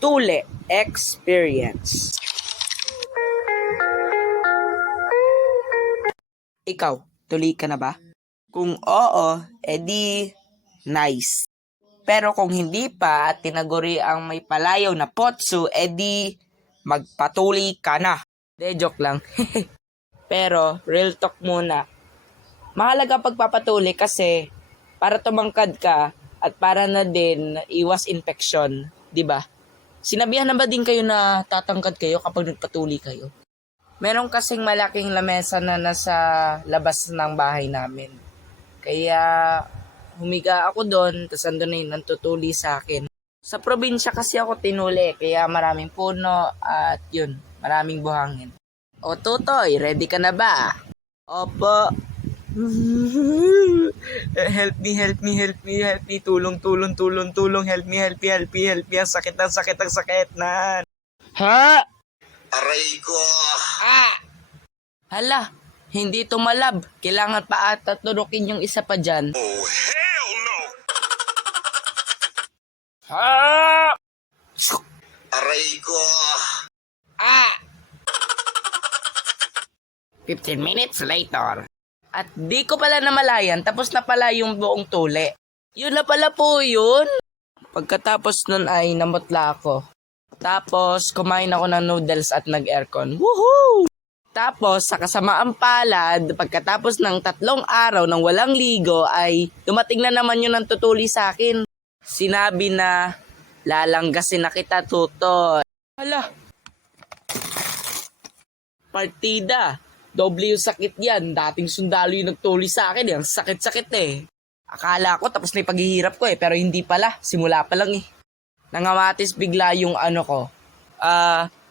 Tule Experience. Ikaw, tuli ka na ba? Kung oo, edi nice. Pero kung hindi pa at tinaguri ang may palayaw na potso, edi magpatuli ka na. De, joke lang. Pero, real talk muna. Mahalaga pagpapatuli kasi para tumangkad ka at para na din iwas infection, di ba? Sinabihan na ba din kayo na tatangkad kayo kapag nagpatuli kayo? Meron kasing malaking lamesa na nasa labas ng bahay namin. Kaya humiga ako doon, tapos andun na yung nantutuli sa akin. Sa probinsya kasi ako tinuli, kaya maraming puno at yun, maraming buhangin. O Tutoy, ready ka na ba? Opo. Help me, help me, help me, help me. Tulong, tulong, tulong, tulong. Help me, help me, help me, help me. Ang sakit, ang sakit, ang sakit na. Ha? Aray ko! Ah! Hala, hindi tumalab. Kailangan pa ata turukin yung isa pa dyan. Oh, hell no! Ha? Aray ko! Ah! 15 minutes later. At di ko pala namalayan, tapos na pala yung buong tuli. Yun na pala po yun. Pagkatapos nun ay namutla ako. Tapos kumain ako ng noodles at nag-aircon. Woohoo! Tapos sa kasamaang palad, pagkatapos ng 3 araw ng walang ligo ay dumating na naman yun ang tutuli sa akin. Sinabi na lalanggasin na kita, Tutoy. Hala. Partida. Doble yung sakit yan. Dating sundalo yung nagtuli sa akin. Ang sakit-sakit eh. Akala ko tapos na yung paghihirap ko eh. Pero hindi pala. Simula pa lang eh. Nangamatis bigla yung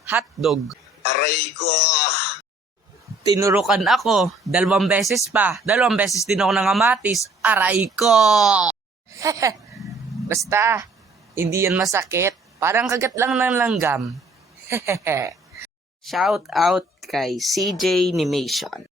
hotdog. Aray ko! Tinurukan ako. 2 beses pa. 2 beses din ako nangamatis. Aray ko! Basta, hindi yan masakit. Parang kagat lang ng langgam. Shout out kay CJ Nimation.